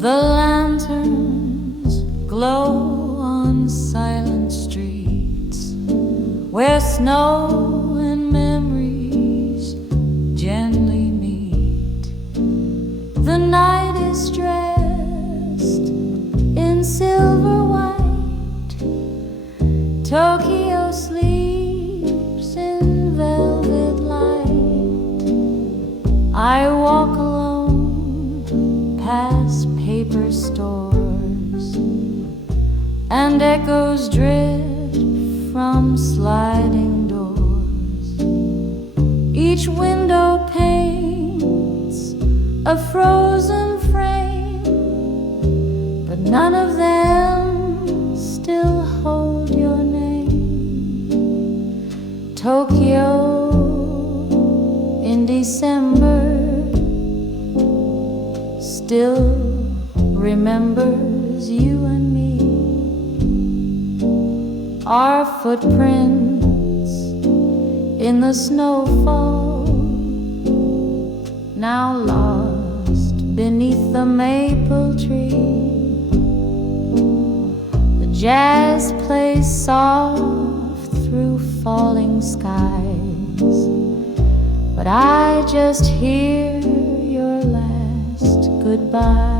The lanterns glow on silent streets where snow and memories gently meet. The night is dressed in silver white. Tokyo sleeps in velvet light. I walk alone past paper stores, and echoes drift from sliding doors. Each window paints a frozen frame, but none of them still hold your name. Tokyo in December still remembers you and me. Our footprints in the snowfall, now lost beneath the maple tree. The jazz plays soft through falling skies, but I just hear your last goodbyes.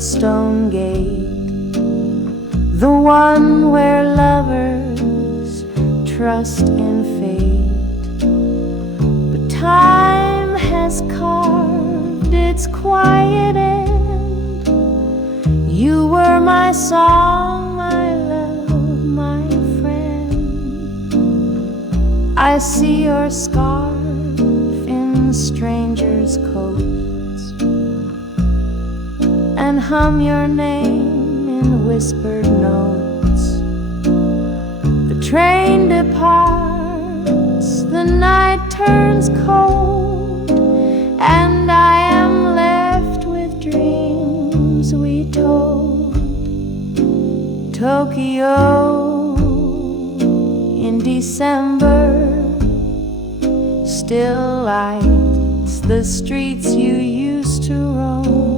Stone gate, the one where lovers trust in fate. But time has carved its quiet end. You were my song, my love, my friend. I see your scarf in strangers' coats and hum your name in whispered notes. The train departs, the night turns cold, and I am left with dreams we told. Tokyo in December still lights the streets you used to roam.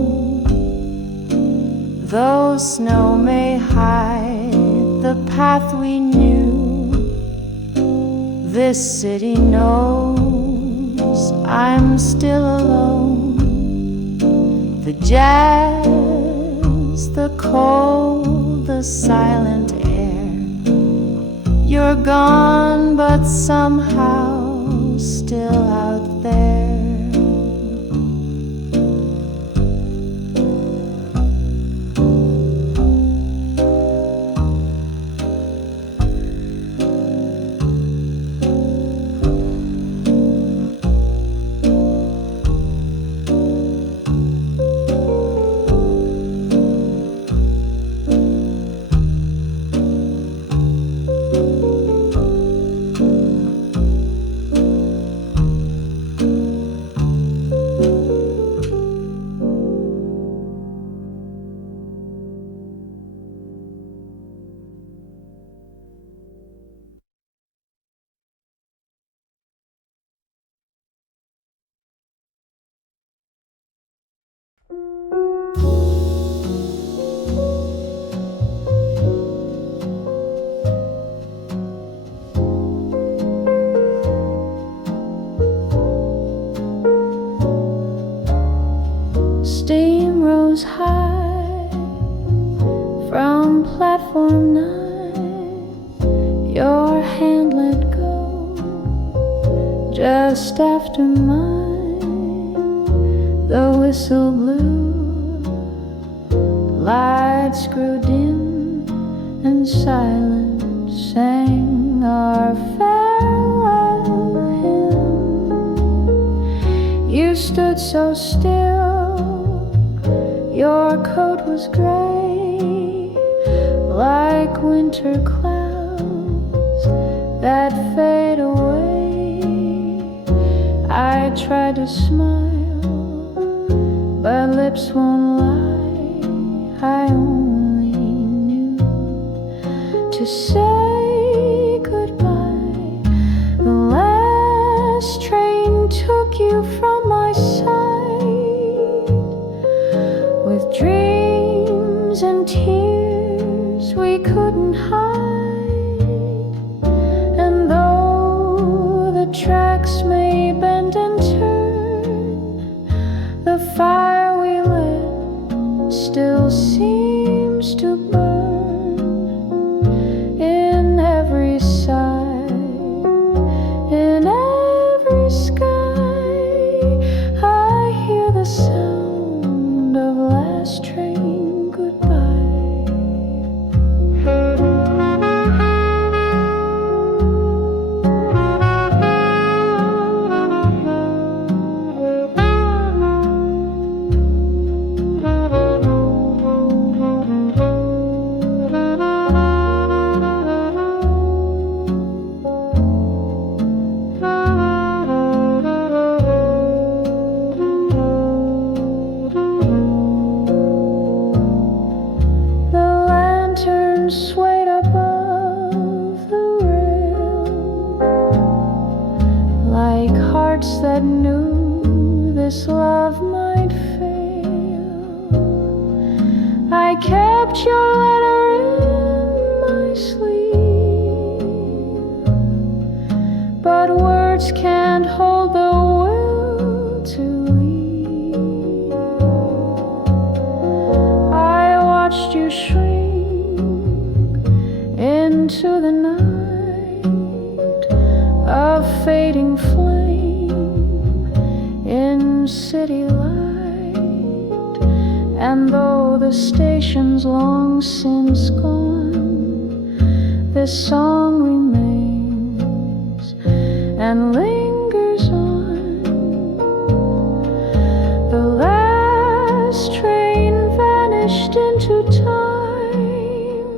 Though snow may hide the path we knew, this city knows I'm still alone. The jazz, the cold, the silent air. You're gone, but somehow still out there. Steam rose high from platform 9. Your hand let go just after mine. The whistle blew, light lights grew dim and silent sang our farewell hymn. You stood so still, your coat was gray, like winter clouds that fade away. I tried to smile, but lips won't lie. I only knew to say goodbye. The last train took you from my side, with dreams and tears we couldn't hide. And though the tracks may bend and turn, the fire we lit still seems to burn in every side, in every sky. I hear the sound of last train goodbye. Swayed above the rail, like hearts that knew this love might fail. I kept your letter in my sleeve, but words can't hold the will to leave. I watched you shrink into the night, a fading flame in city light. And though the station's long since gone, this song remains and lingers on. The last train vanished into time,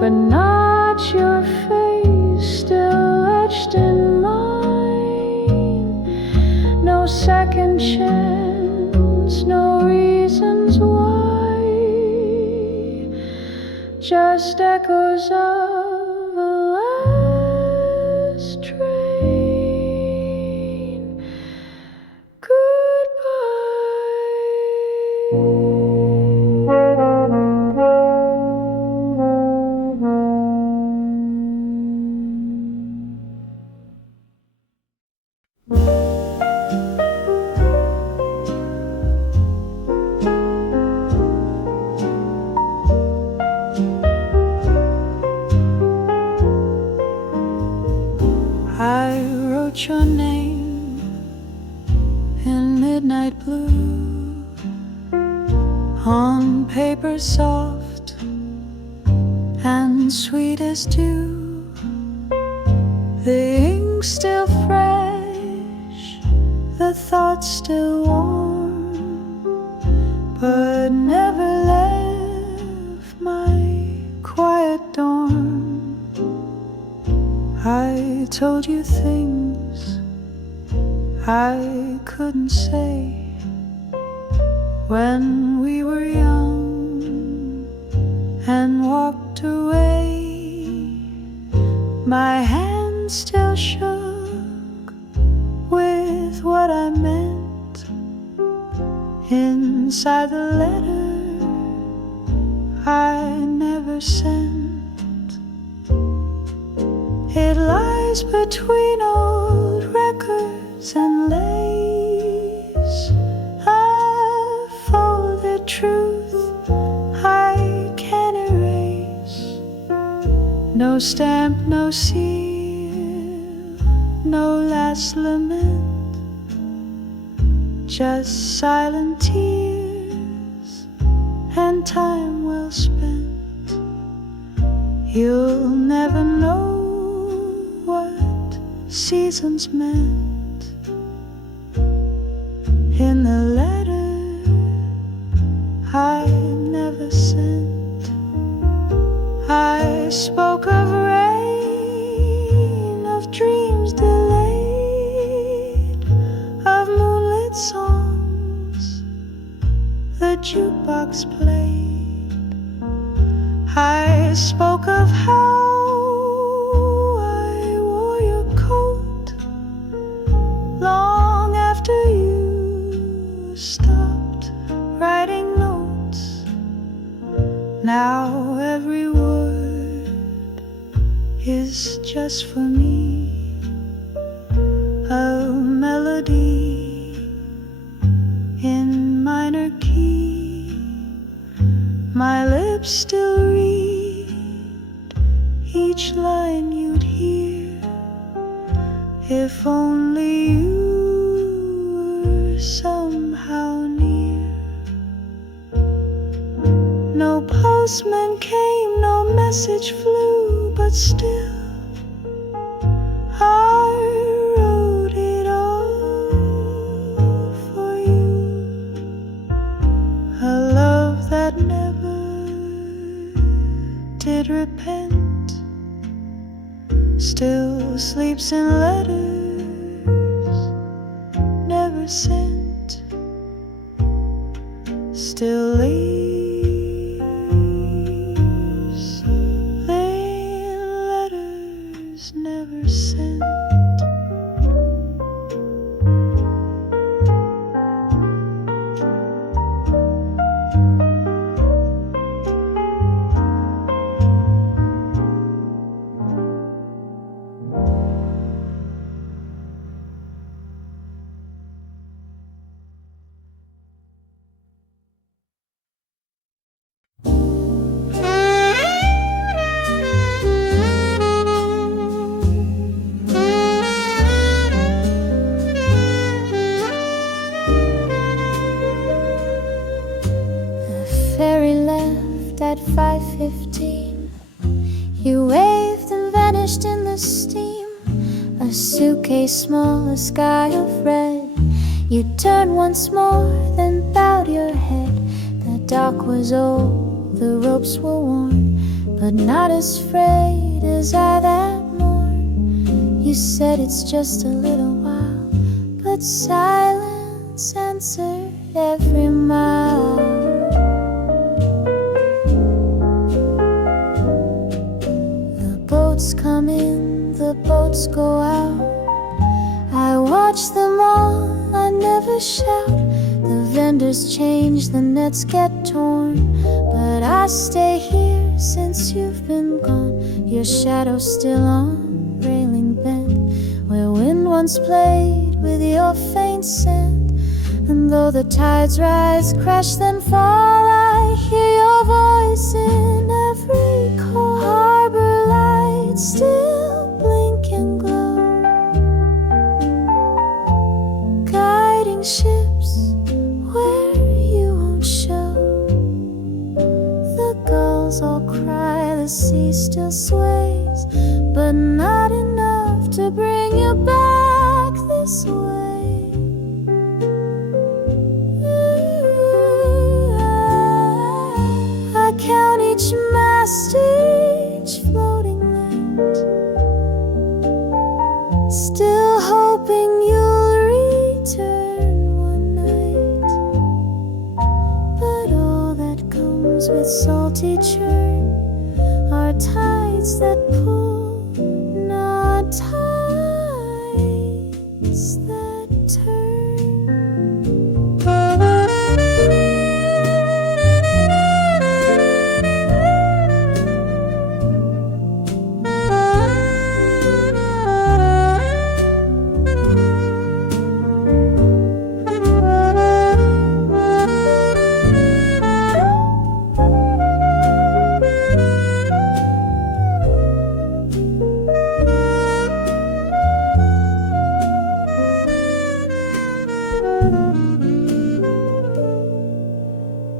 but not your face still etched in mine. No second chance, no reasons why, just echoes of the last train goodbye. I wrote your name in midnight blue on paper soft and sweet as dew. The ink still fresh, the thoughts still warm, but never left my quiet dorm. I told you things I couldn't say when we were young and walked away. My hand still shook with what I meant inside the letter I never sent. It lies between old records and lace, a folded truth I can't erase. No stamp, no seal, no last lament, just silent tears and and time well spent. You'll never know what seasons meant. In the letter I never sent, I spoke of rain, of dreams delayed, of moonlit songs the jukebox played. I spoke of how I wore your coat long after you stopped writing notes. Now every word is just for me, a melody in minor key. My lips still read each line you'd hear if only you were somehow near. No postman came, no message flew, but still I wrote it all for you. A love that never did repent, still sleeps in letters never sent, still leaves in letters never sent. Ferry left at 5:15. You waved and vanished in the steam. A suitcase small, a sky of red. You turned once more, then bowed your head. The dock was old, the ropes were worn, but not as frayed as I that morn. You said it's just a little while, but silence answered every mile. Boats come in, the boats go out. I watch them all, I never shout. The vendors change, the nets get torn, but I stay here since you've been gone. Your shadow's still on railing bent, where wind once played with your faint scent. And though the tides rise, crash, then fall, I hear your voice in every call. Harbor lights still blink and glow, guiding ships where you won't show. The gulls all cry, the sea still sways, but not enough to bring you back this way. I count each mast, each floating land, still hoping you'll return one night. But all that comes with salty churn are tides that pull, not tides that turn.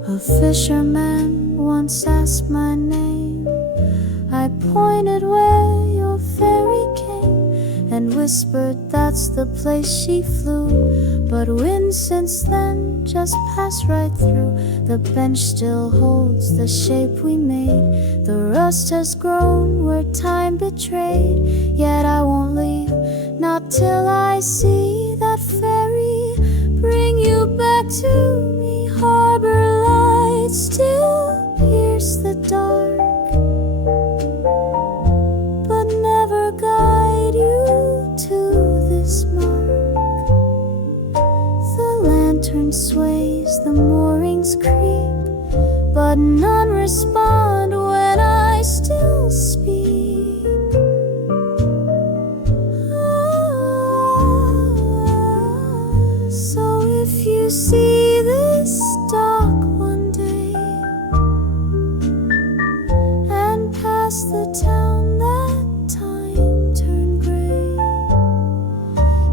A fisherman once asked my name. I pointed where your fairy came and whispered that's the place she flew. But wind since then just passed right through. The bench still holds the shape we made. The rust has grown where time betrayed. Yet I won't leave, not till I see that ferry bring you back to me. Harbor lights still pierce the dark, but never guide you to this mark. The lantern sways, the moorings creak, but none respond when I still speak. So if you see this dock one day and pass the town that time turned gray,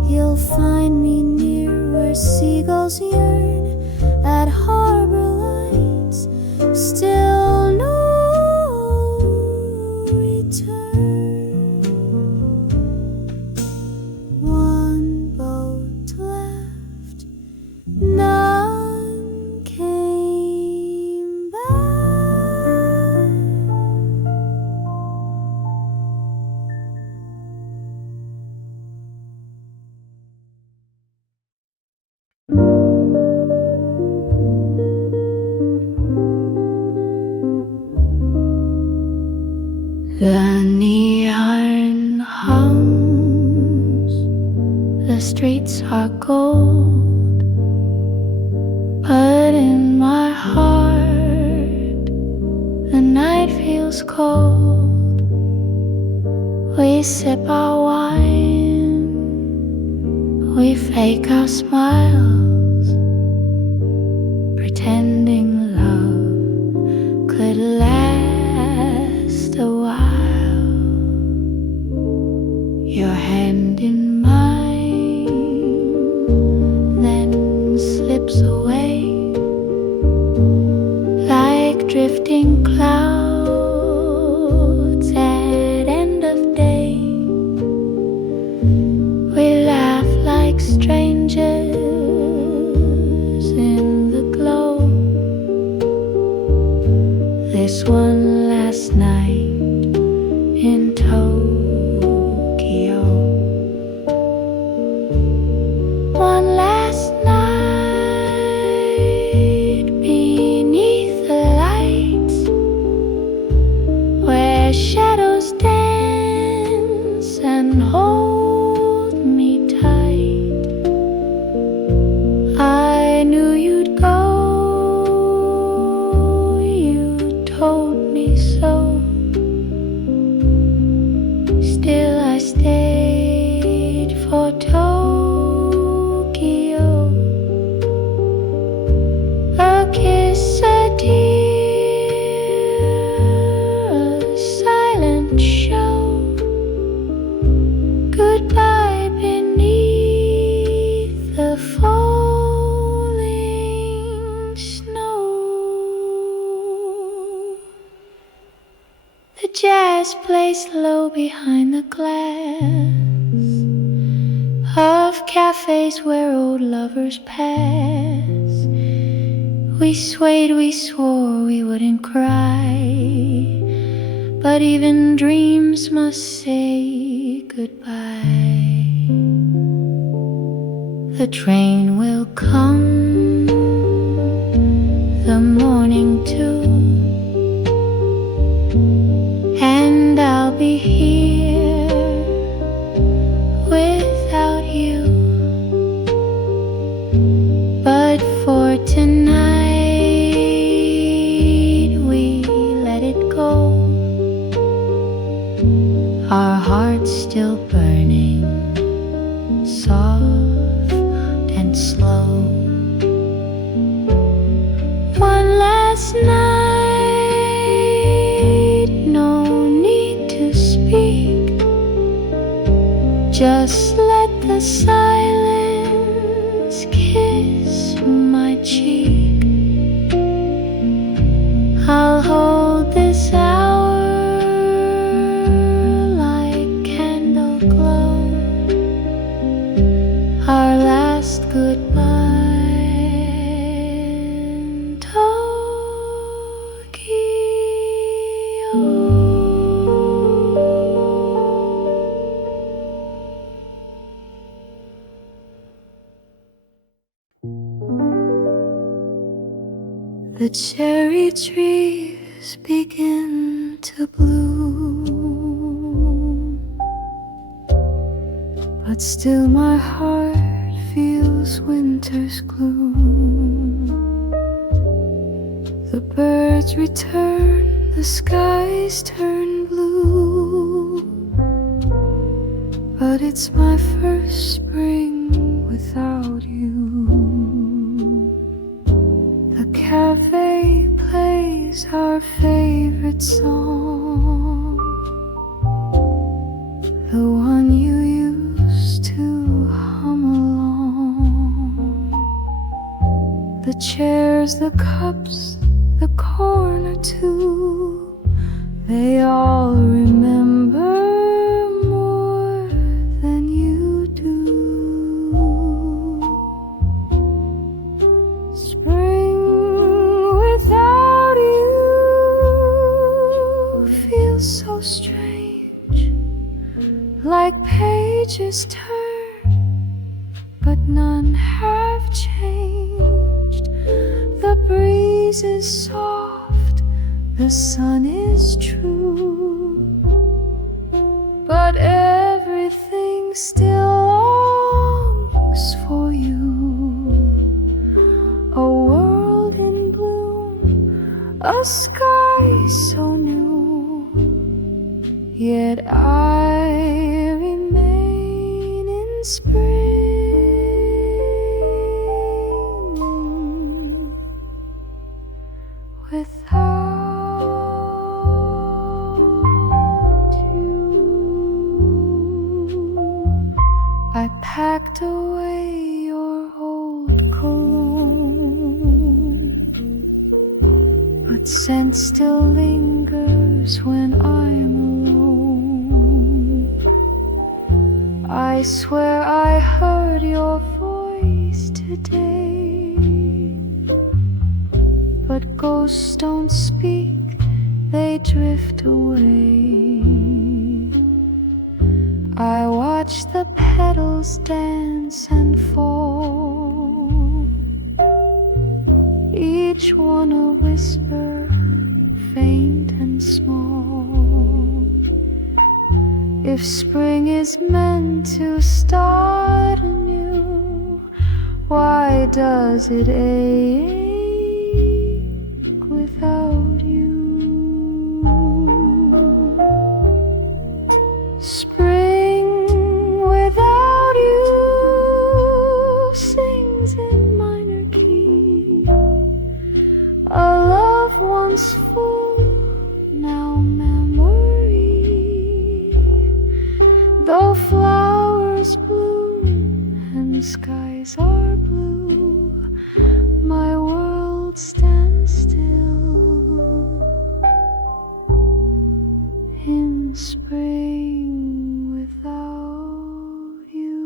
you'll find me near where seagulls yearn at harbor lights, still no return. One boat left, none came back. The neon hums, the streets are gold, but in my heart the night feels cold. We sip our wine, we fake our smiles, pretending love could last a while. Your hand in mine then slips away like drifting clouds at end of day. We laugh like strangers in the glow. This one last night in Tokyo. One last night beneath the lights, where shadows dance and hold me tight. I knew you'd go, you told me so. Still I stayed for Tokyo. A kiss, a tear, a silent show. Goodbye beneath the falling snow. The jazz plays low behind the glass of cafes where old lovers pass. We swayed, we swore we wouldn't cry, but even dreams must say goodbye. The train will come, the morning too, and I'll be here without you. But for tonight we let it go, our hearts still burning, soft and slow. One last night, no need to speak, just let the silence kiss my cheek. The cherry trees begin to bloom, but still my heart feels winter's gloom. The birds return, the skies turn blue, but it's my first spring without you. The cafe plays our favorite song, the one you used to hum along. The chairs, the cups, the corner too, they all remember more than you do. Spring without you feels so strange, like pages turn, but none have changed. The breeze is soft, the sun is true, but everything still longs for you. A world in bloom, a sky so new, yet I remain in spring without you. I packed away your old cologne, but scent still lingers when I'm alone. I swear I heard your voice today, but ghosts don't speak, they drift away. I watch the petals dance and fall, each one a whisper, faint and small. If spring is meant to start anew, why does it ache without you? Spring without you sings in minor key, a love once full, now memory. Though flowers bloom and skies are blue, my world stands still in spring without you.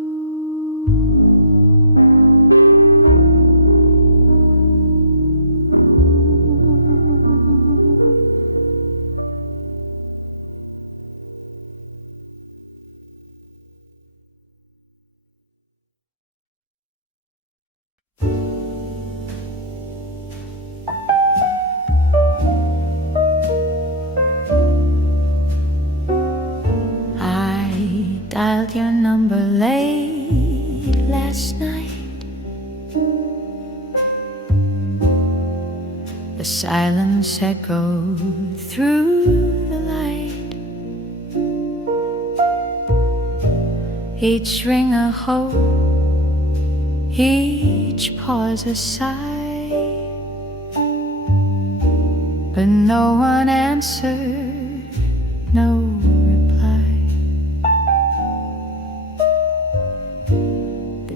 Dialed your number late last night. The silence echoed through the light, each ring a hope, each pause a sigh, but no one answered, no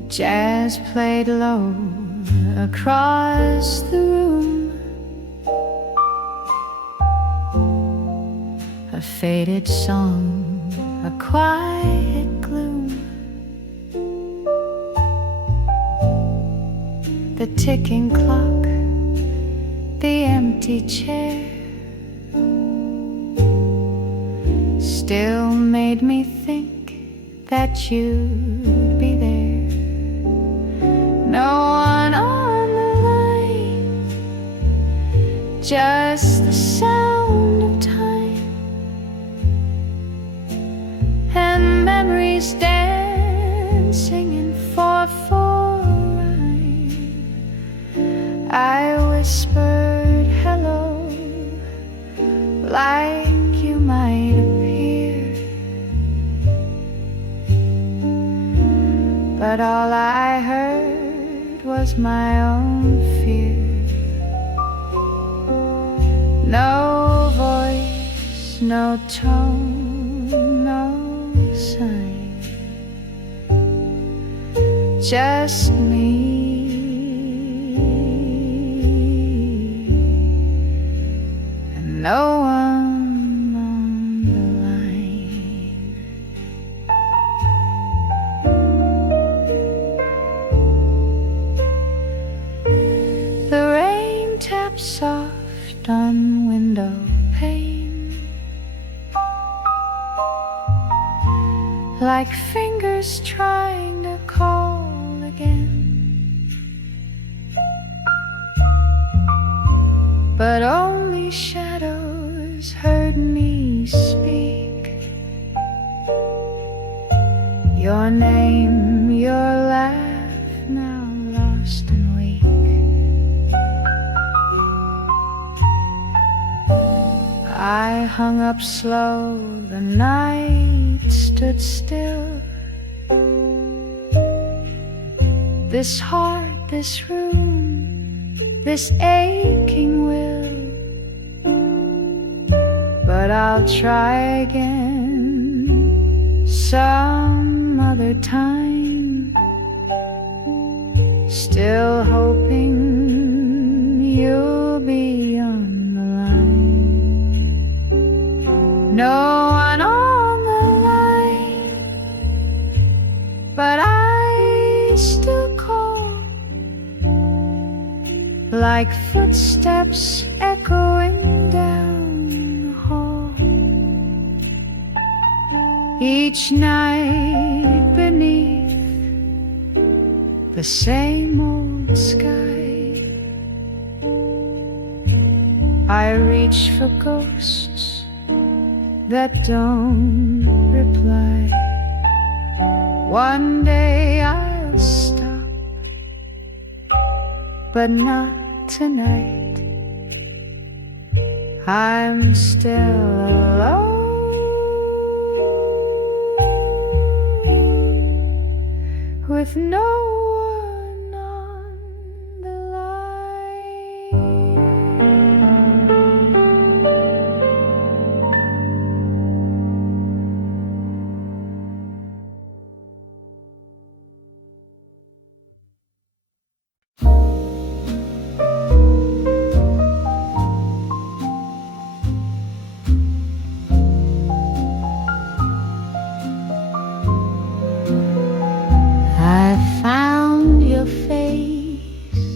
jazz played low across the room, a faded song, a quiet gloom. The ticking clock, the empty chair, still made me think that you'd be there. No one on the line, just the sound of time and memories dancing in 4/4 rhyme. I whispered hello like you might appear, but all I heard was my own fear. No voice, no tone, no sign, just me and no one on the line. The rain taps soft on window pane, like fingers trying to call again, but only shadows heard me speak. Your name, your laugh, now lost and weak. I hung up slow, the night stood still. This heart, this room, this aching will. But I'll try again some other time, still hoping you'll be on the line. No one on the line, but I still call, like footsteps echoing down the hall. Each night beneath the same old sky, I reach for ghosts that don't reply. One day I'll stop, but not tonight. I'm still alone with no one on the line. I found your face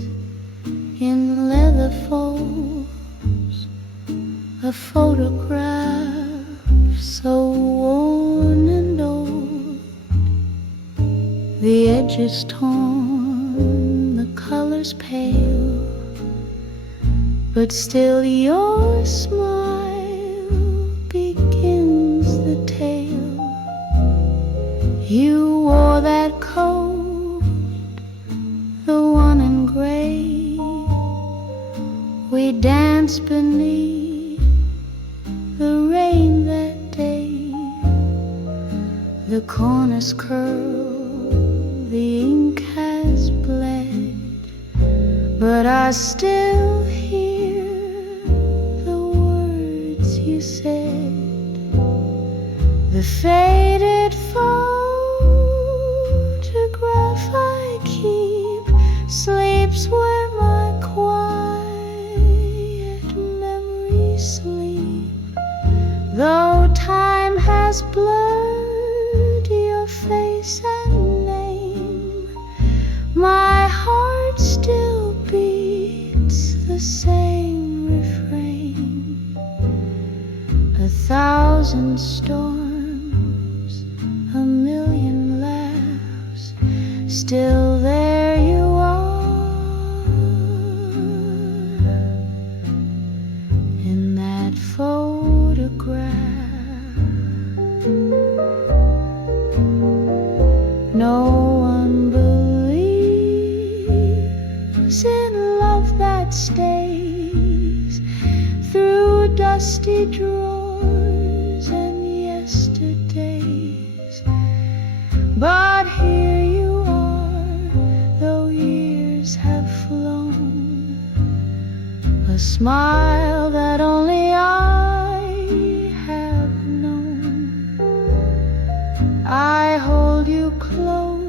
in leather folds, a photograph so worn and old. The edges torn, the colors pale, but still your smile begins the tale. You wore that coat, the one in gray. We danced beneath the rain that day. The corners curl, the ink has bled, but I still hear the words you said. The faded photograph I keep sleeps where my quiet memories sleep. Though time has blurred your face and name, my heart still beats the same refrain. 1,000 storms, a million laughs, still there you are. dusty drawers and yesterdays. But here you are, though years have flown, a smile that only I have known. I hold you close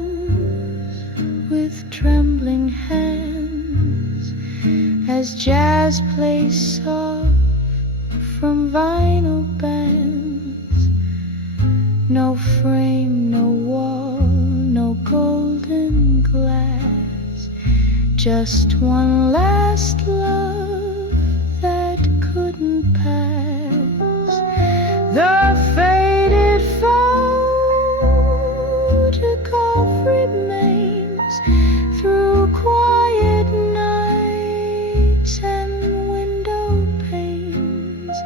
with trembling hands as jazz plays soft from vinyl bands. No frame, no wall, no golden glass, just one last love that couldn't pass. The faded photograph remains through quiet nights and window panes.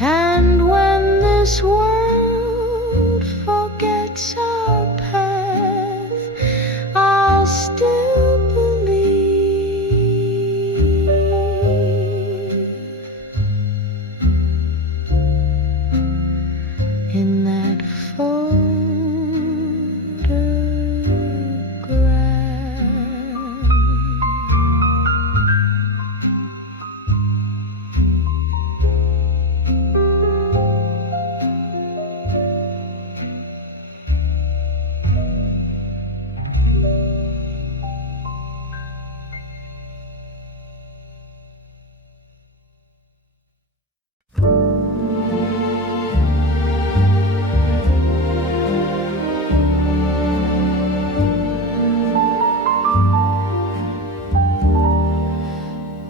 And when this world forgets our path, I'll still believe in that photograph.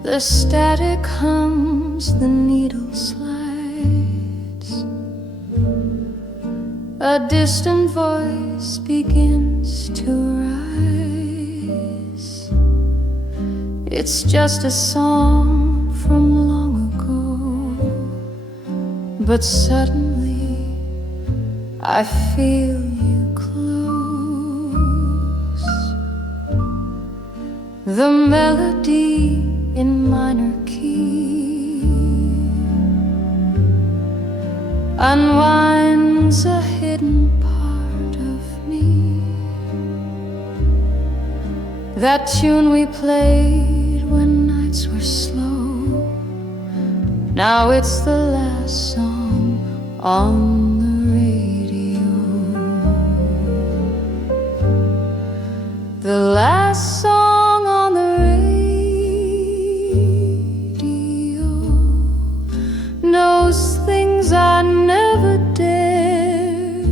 The static hums, the needle slides. A distant voice begins to rise. It's just a song from long ago, but suddenly I feel you close. The melody in minor key unwinds a hidden part of me. That tune we played when nights were slow, now it's the last song on the radio. The last song on the radio. Those things I never dared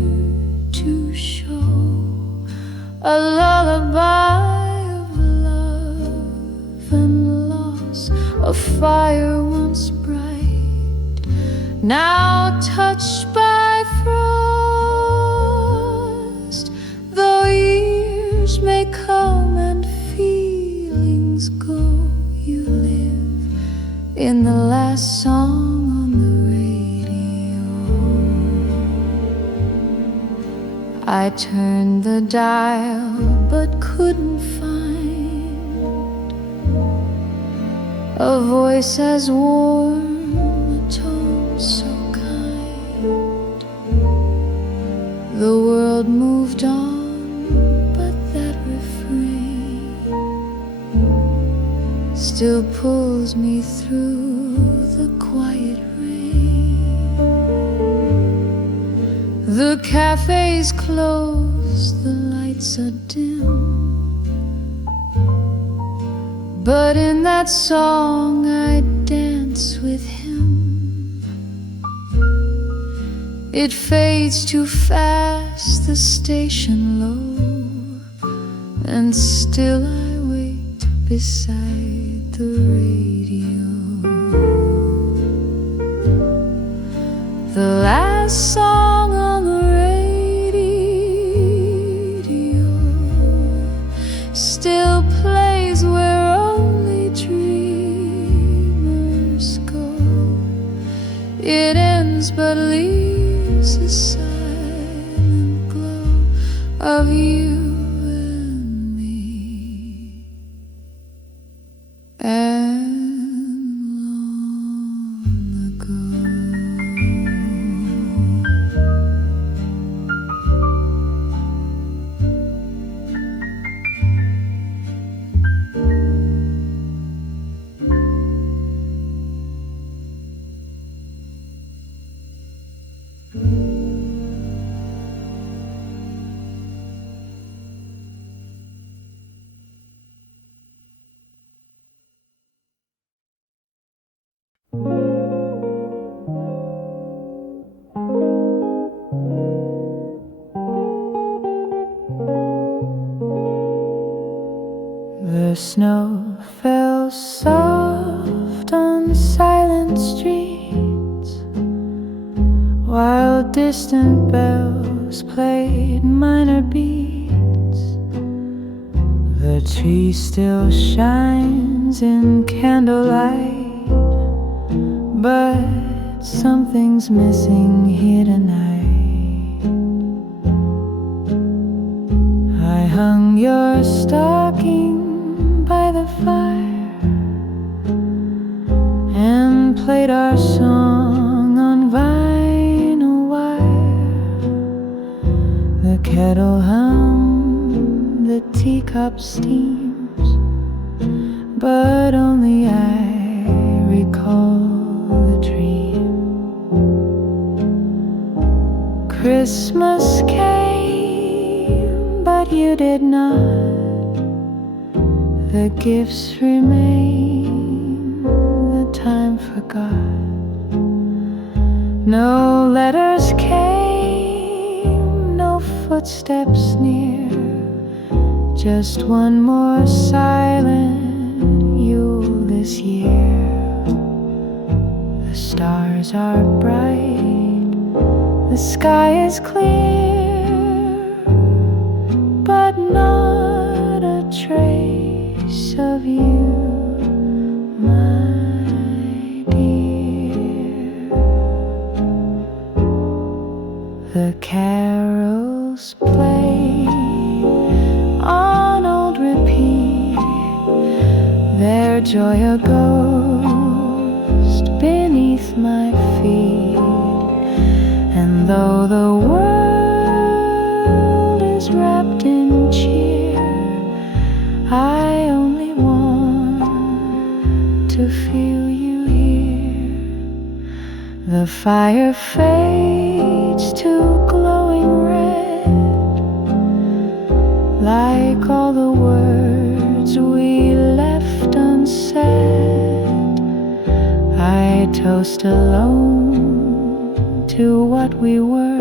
to show. A lullaby of love and loss, a fire once bright, now touched by frost. Though years may come and feelings go, you live in the last song. I turned the dial but couldn't find a voice as warm, a tone so kind. The world moved on, but that refrain still pulls me through the quiet rain. The cafe's closed, the lights are dim, but in that song I dance with him. It fades too fast, the station low, and still I wait beside the radio. The last song on the radio still plays where only dreamers go. It ends but leaves a silent glow of you and me. And long ago. snow fell soft on silent streets, while distant bells played minor beats. The tree still shines in candlelight, but something's missing here tonight. I hung your stocking by the fire and played our song on vinyl wire. The kettle hums, the teacup steams, but only I recall the dream. Christmas came, but you did not. The gifts remain, the time forgot. No letters came, no footsteps near, just one more silent Yule this year. The stars are bright, the sky is clear, but not a trace of you, my dear. The carols play on old repeat, their joy a ghost beneath my feet. And though the world is wrapped in cheer, I only want to feel you here. The fire fades to glowing red, like all the words we left unsaid. I toast alone to what we were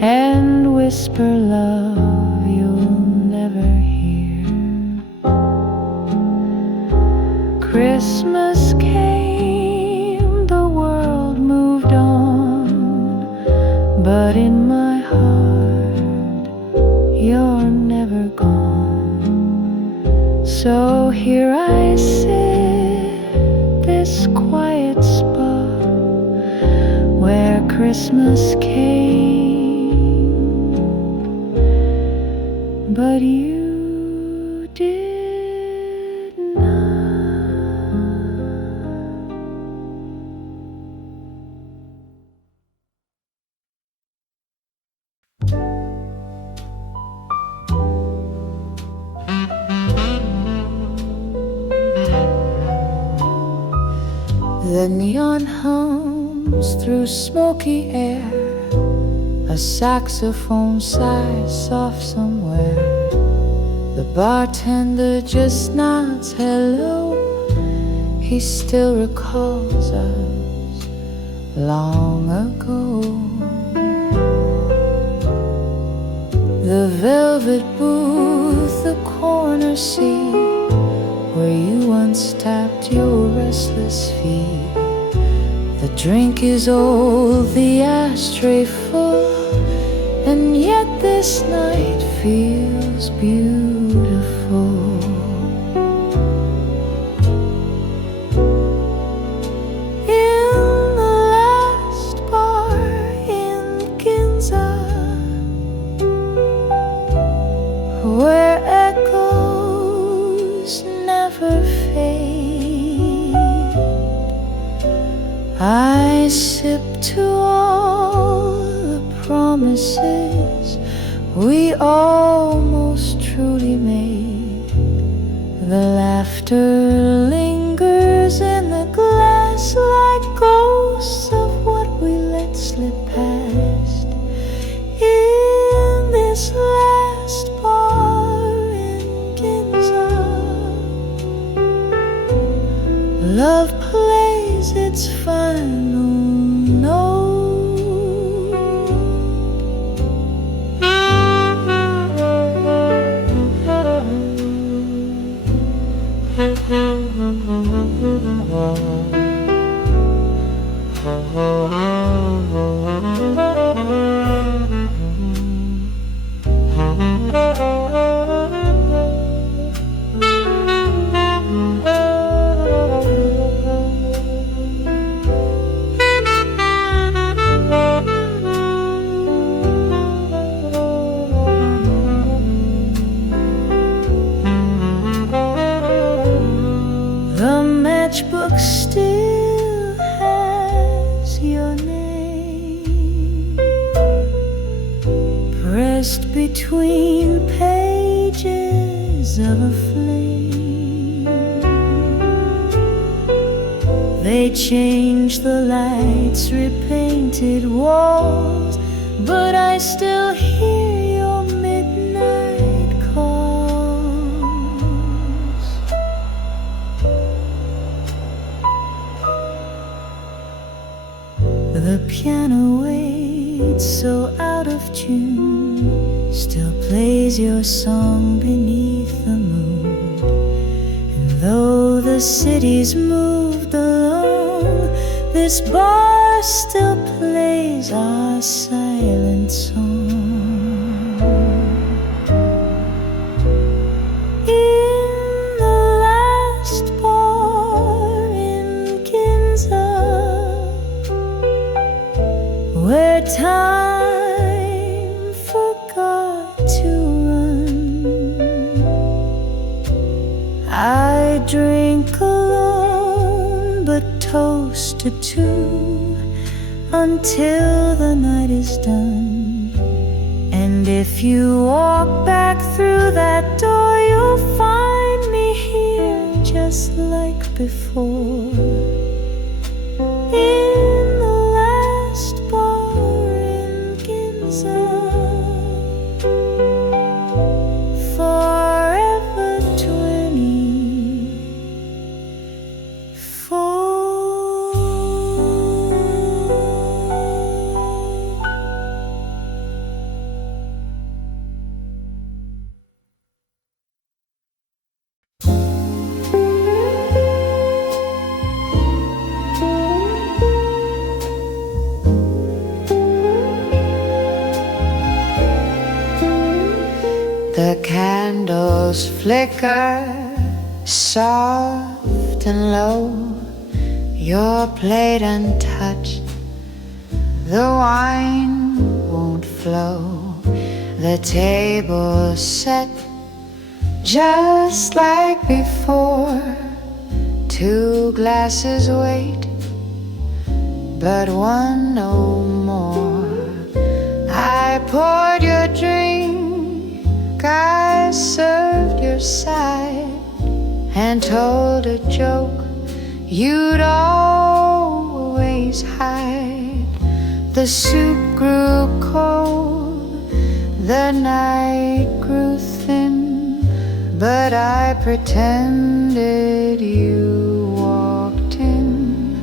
and whisper love you'll never hear. Christmas came, the world moved on, but in my heart you're never gone. So here I sit, this quiet spot where Christmas came, but you did not. The neon hums through smoky air, a saxophone sighs soft somewhere. The bartender just nods hello, he still recalls us long ago. The velvet booth, the corner seat, where you once tapped your restless feet. The drink is old, the ashtray full, and yet this night feels beautiful. In the last bar in Ginza, where echoes never fade, I sip to all the promises we almost truly made. The laughter lingers in the glass like ghosts of what we let slip past. In this last bar in Ginza, love plays its final note. The matchbook still has your name pressed between pages of a flame. They changed the lights, repainted walls, but I still hear your midnight calls. The piano waits so out of tune, still plays your song beneath the moon. And though the city's moved along, this bar still plays our silent song. In the last bar in Ginza, where time forgot to run, I drink alone but toast to two until the night is done. And if you walk back through that door, you'll find me here just like before. In the last bar in Ginza, forever 24. The candles flicker soft and low, your plate untouched, the wine won't flow. The table set just like before, two glasses wait, but one no more. I poured your drink, I served your side, and told a joke you'd always hide. The soup grew cold, the night grew thin, but I pretended you walked in.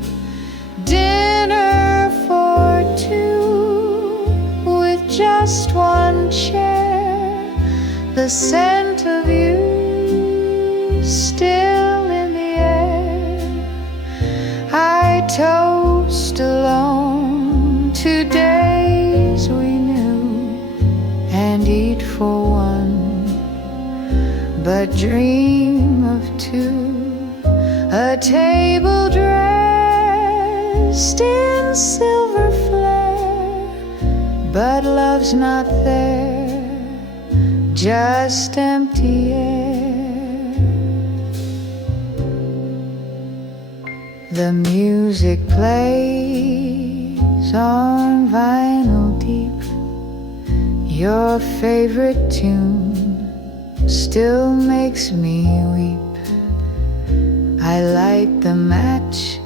Dinner for two with just one chair, the scent of you still in the air. I toast alone to days we knew, and eat for one, but dream of two. A table dressed in silver flare, but love's not there, just empty air. The music plays on vinyl deep, your favorite tune still makes me weep. I light the match,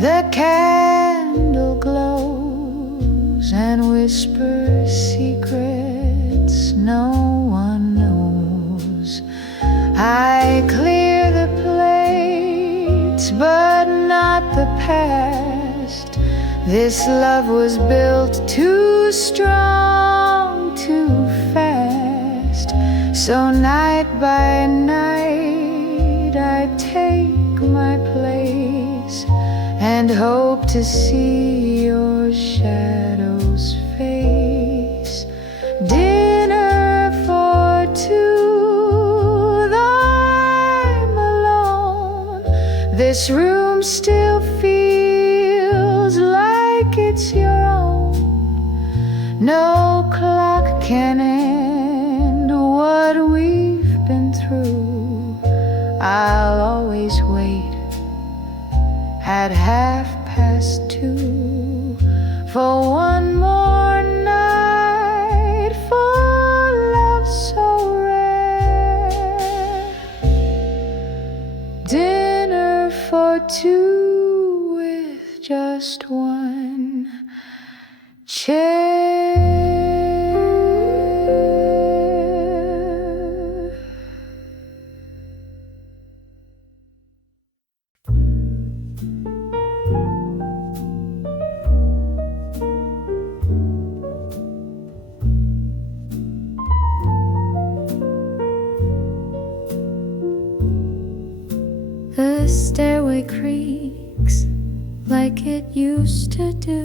the candle glows and whispers secrets no one knows. I clear the plates, but not the past. This love was built too strong, too fast. So night by night I take my and hope to see your shadow's face. Dinner for two, though I'm alone, this room still feels like it's your own. No clock can end what we've been through. I'll always wait at 2:30 for one more night for love so rare. Dinner for two with just one chair. The stairway creaks like it used to do.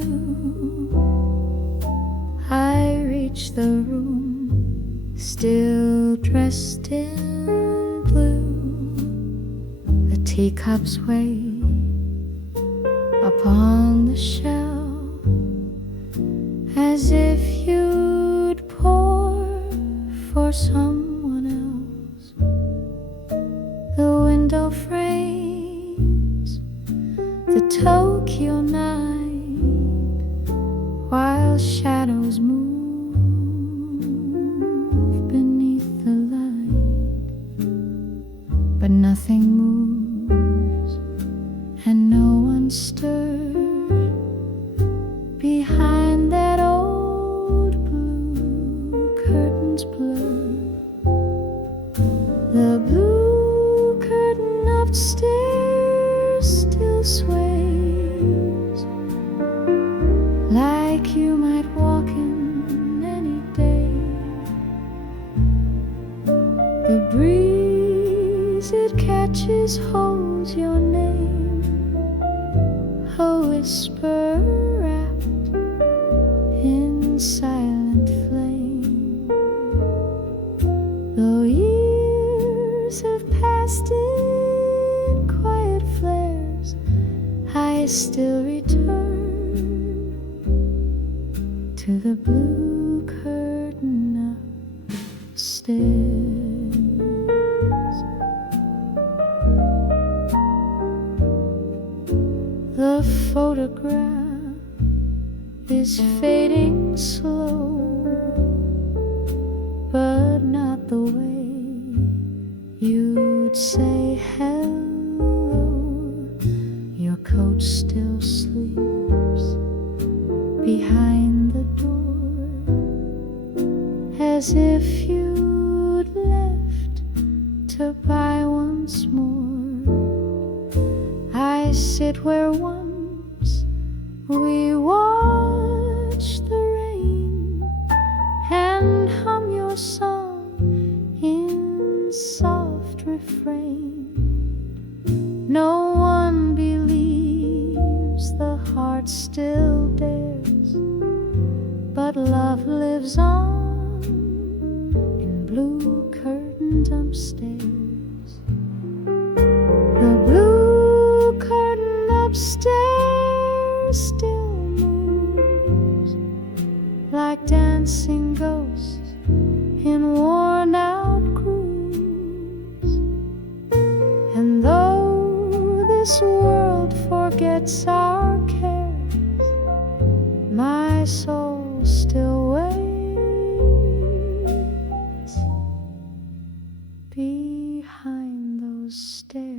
I reach the room, still dressed in blue. The teacups wait upon the shelf, as if you'd pour for someone else. The window frames the Tokyo night, while shadows move beneath the light. But nothing moves and no one stirs behind that old blue curtain's blur. The blue curtain upstairs still sways like you might walk in any day. The breeze it catches holds your name, a whisper wrapped in silent flame. Though years have passed in quiet flares, I still return to the blue curtain upstairs. The photograph is fading slow, but not the way you'd say hello. Your coat still sleeps behind the door, as if you'd left to buy once more. I sit where once we watched the rain and hum your song in soft refrain. No one believes the heart still dares, but love lives on in blue curtains upstairs. The blue curtain upstairs still moves like dancing ghosts in worn out grooves. And though this world forgets our cares, my soul still waits behind those stairs.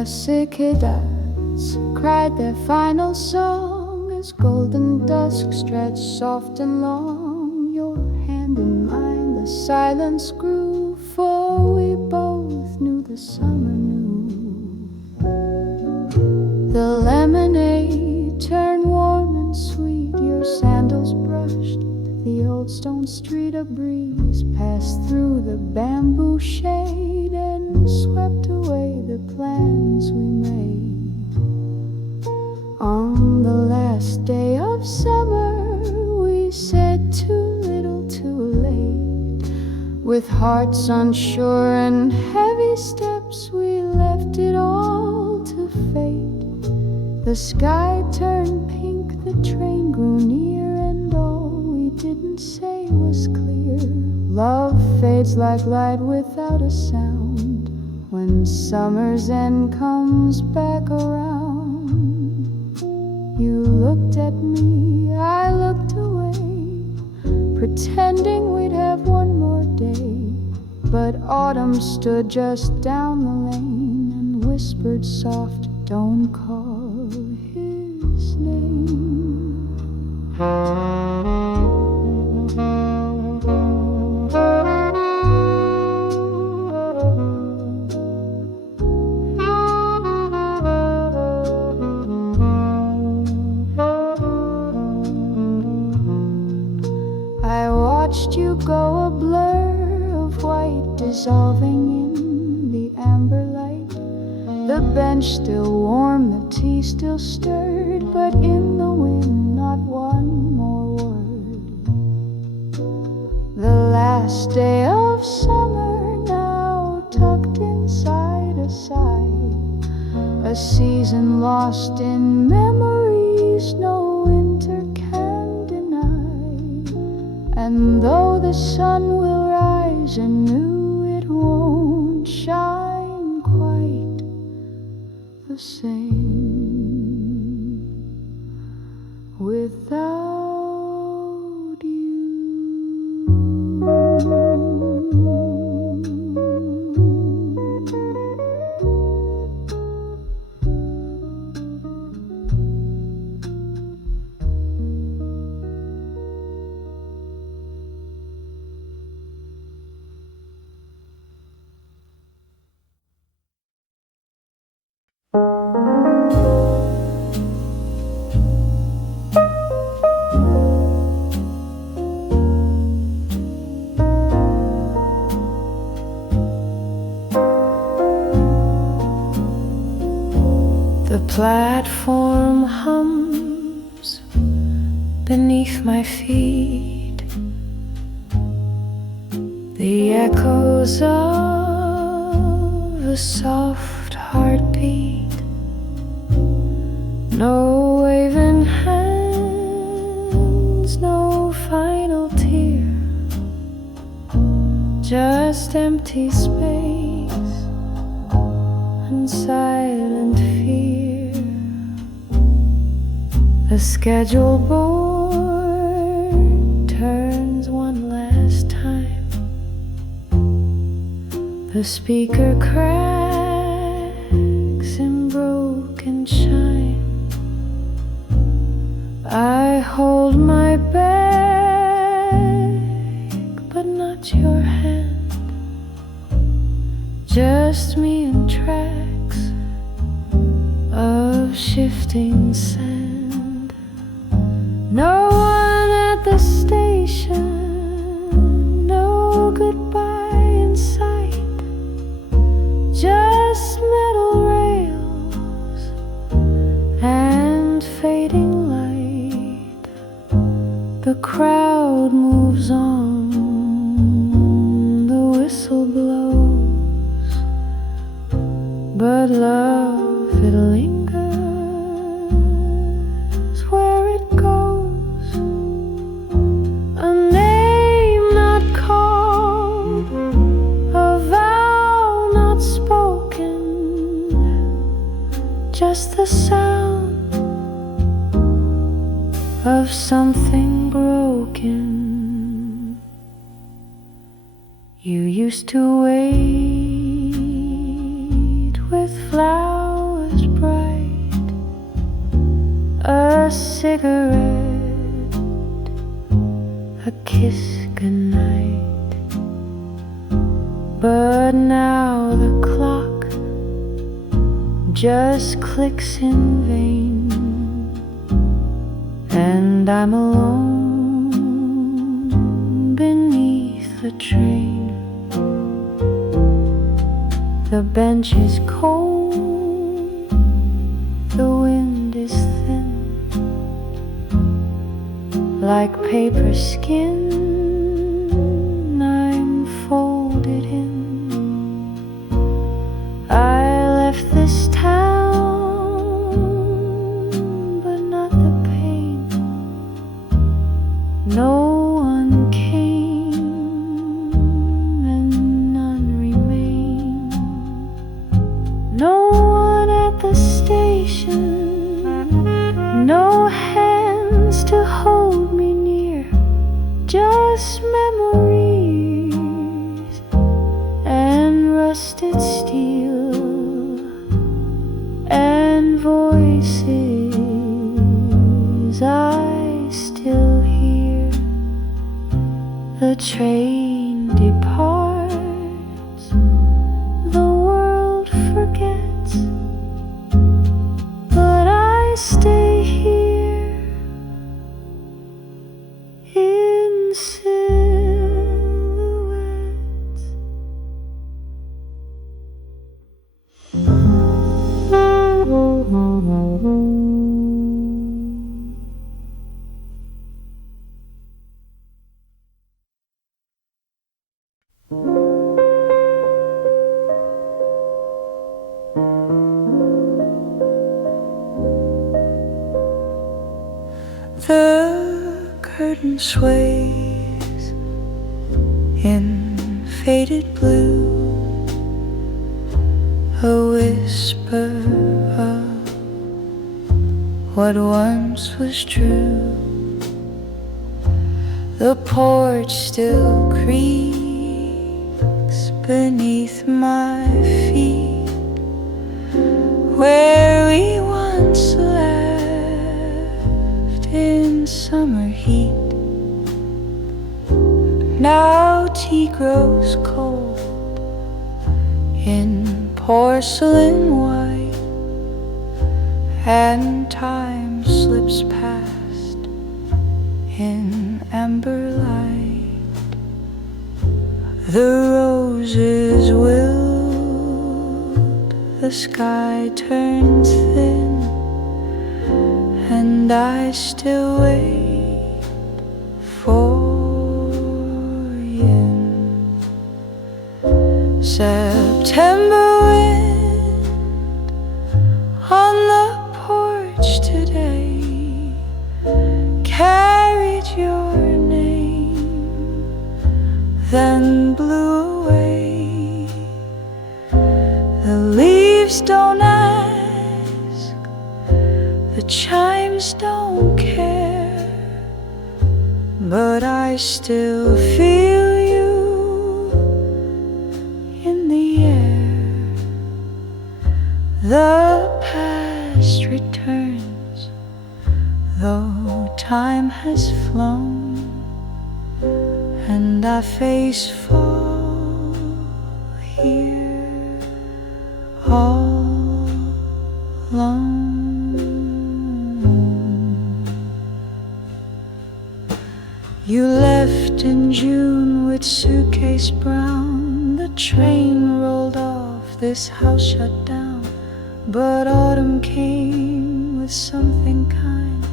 The cicadas cried their final song as golden dusk stretched soft and long. Your hand in mine, the silence grew, for we both knew the summer knew. The lemonade turned warm and sweet, your sandals brushed the old stone street. A breeze passed through the bamboo shade and swept away the plans we made. On the last day of summer, we said too little too late. With hearts unsure and heavy steps, we left it all to fate. The sky turned pink, the train grew near, and all we didn't say was clear. Love fades like light without a sound when summer's end comes back around. You looked at me, I looked away, pretending we'd have one more day. But autumn stood just down the lane and whispered soft, don't call his name. I watched you go, a blur of white dissolving in the amber light. The bench still warm, the tea still stirred, but in the wind not one more word. The last day of summer now tucked inside a sigh, a season lost in memories no winter can deny. And though the sun will rise anew, it won't shine quite the same without you. The platform hums beneath my feet, the echoes of a soft heartbeat. No waving hands, no final tear, just empty space and silent fear. The schedule board turns one last time. The speaker cracks in broken chime. I hold my bag, but not your hand. Just me and tracks of shifting sand. No one at the station, no goodbye in sight. Just metal rails and fading light. The crowd moves on, the whistle blows, but love, it lingers where it goes. A name not called, a vow not spoken, just the sound of something broken. You used to wait with flowers cigarette, a kiss goodnight. But now the clock just clicks in vain, and I'm alone beneath the train. The bench is cold, the wind is thin, like paper skin I'm folded in. I left this town, but not the pain. No one came and none remained. No one at the station, no hands to hold me near, just memories and rusted steel and voices I still hear. The train departs, the world forgets, but I stay here in silhouette. The curtain sways in faded blue, a whisper of what once was true. The porch still creaks beneath my feet, where we once laughed in summer heat. Now tea grows cold in porcelain white, and time slips past in amber light. The roses wilt, the sky turns thin, and I still wait for you. September wind on the porch today carried your name, then blew away. The leaves don't ask, the chimes don't care, but I still feel you in the air. The past returns, though time has flown, and I face fall here all alone. You left in June with suitcase brown. The train rolled off, this house shut down. But autumn came with something kind,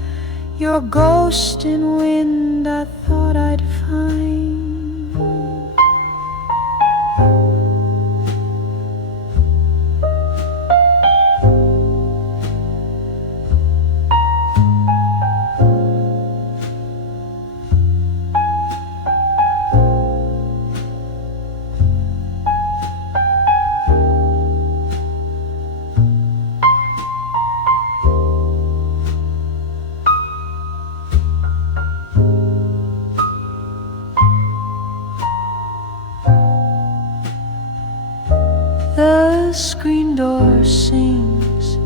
your ghost in wind I thought I'd find. The screen door sings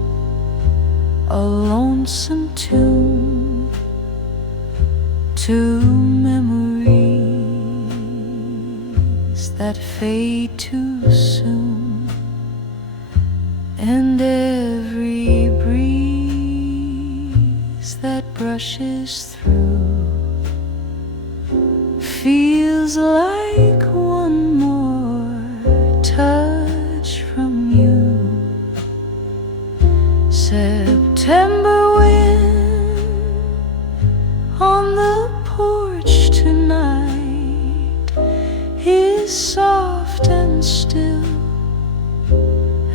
a lonesome tune. to memories that fade too soon, and every breeze that brushes through feels like one more touch from you. September wind on the porch tonight is soft and still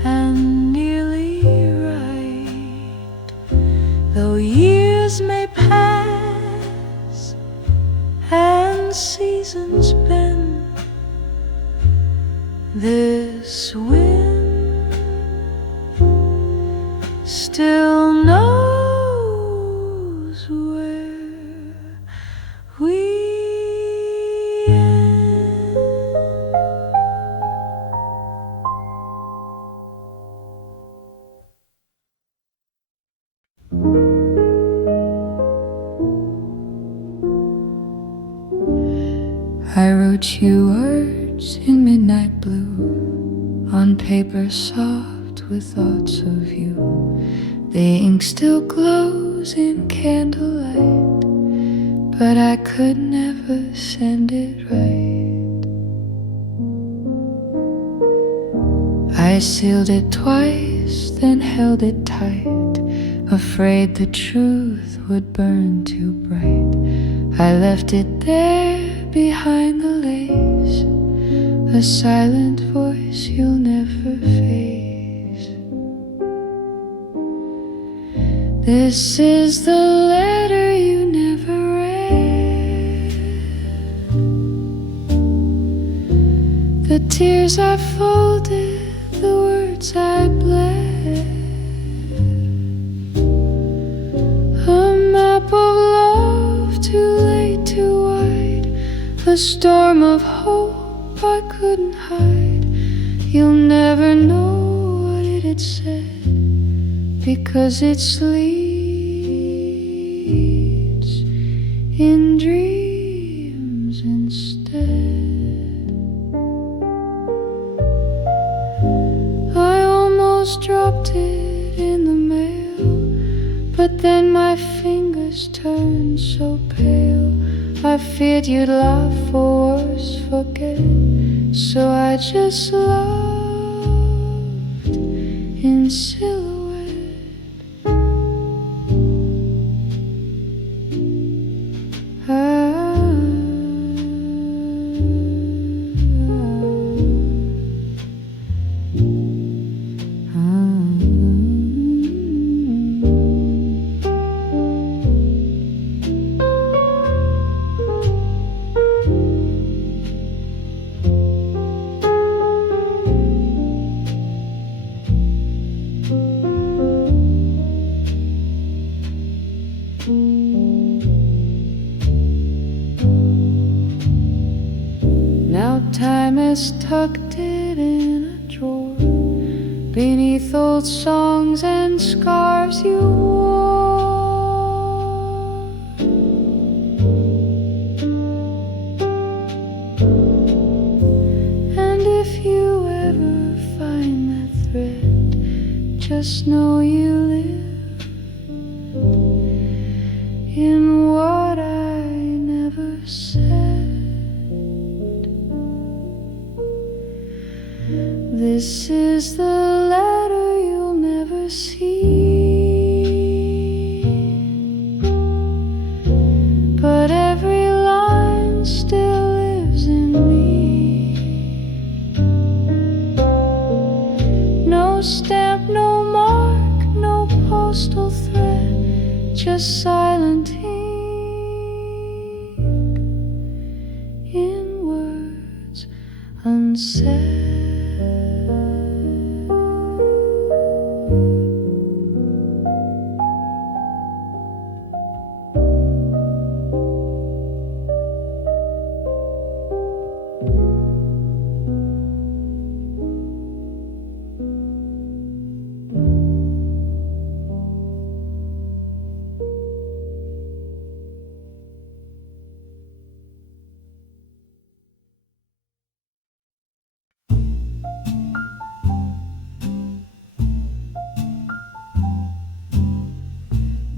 and nearly right. Though years may pass and seasons bend, this wind still knows where we end. I wrote you words in midnight blue on paper soft with thoughts of you. The ink still glows in candlelight, but I could never send it right. I sealed it twice, then held it tight, afraid the truth would burn too bright. I left it there behind the lace, a silent voice you'll never face. This is the letter you never read, the tears I folded, the words I bled, a map of love too late, too wide, a storm of hope I couldn't hide. You'll never know what it had said, because it sleeps in dreams instead. I almost dropped it in the mail, but then my fingers turned so pale. I feared you'd laugh or worse, forget, so I just loved in silhouette. Now time has tucked it in a drawer, beneath old songs and scarves you wore. And if you ever find that thread, just know you live in what I never said. This is the letter you'll never see, but every line still lives in me. No stamp, no mark, no postal thread, just silent ink in words unsaid.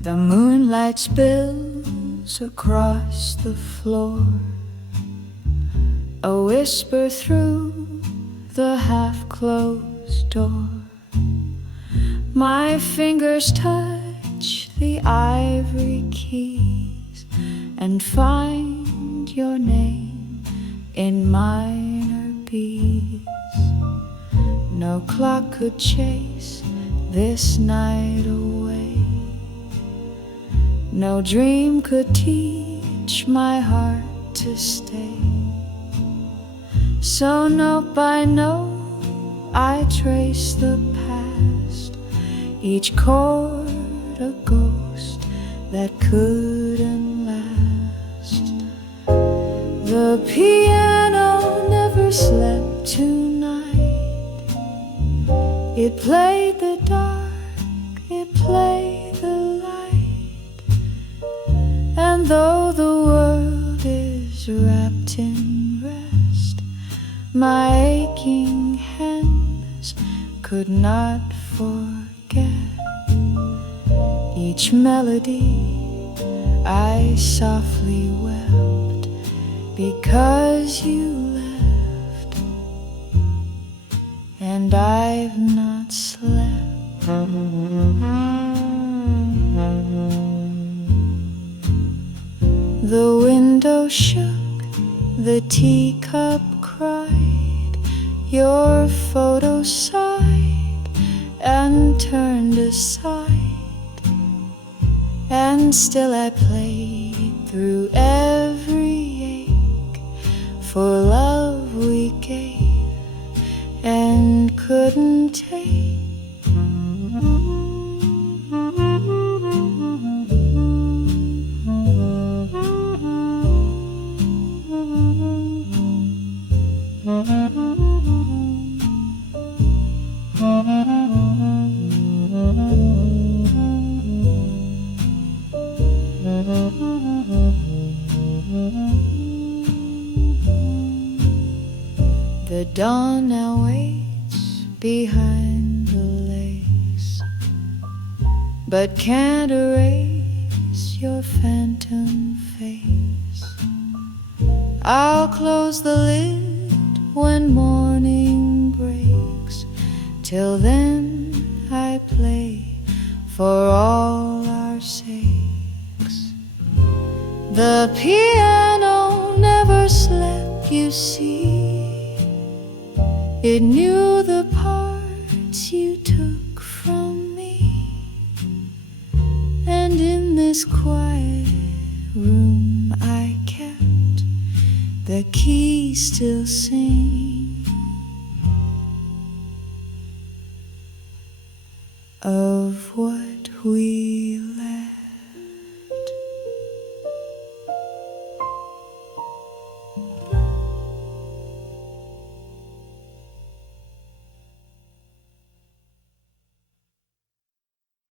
The moonlight spills across the floor, a whisper through the half-closed door. My fingers touch the ivory keys and find your name in minor beats. No clock could chase this night away. No dream could teach my heart to stay. So note by note I trace the past, each chord a ghost that couldn't last. The piano never slept tonight. It played the dark, it played the light. And though the world is wrapped in rest, my aching hands could not forget each melody I softly wept because you left, and I've not slept. The window shook, the teacup cried, your photo sighed and turned aside. And still I played through every ache for love we gave and couldn't take. The dawn now waits behind the lace, but can't erase your phantom face. I'll close the lid when morning breaks. Till then I play for all our sakes. The piano never slept, you see. It knew the parts you took from me. And in this quiet room I kept the key still singing.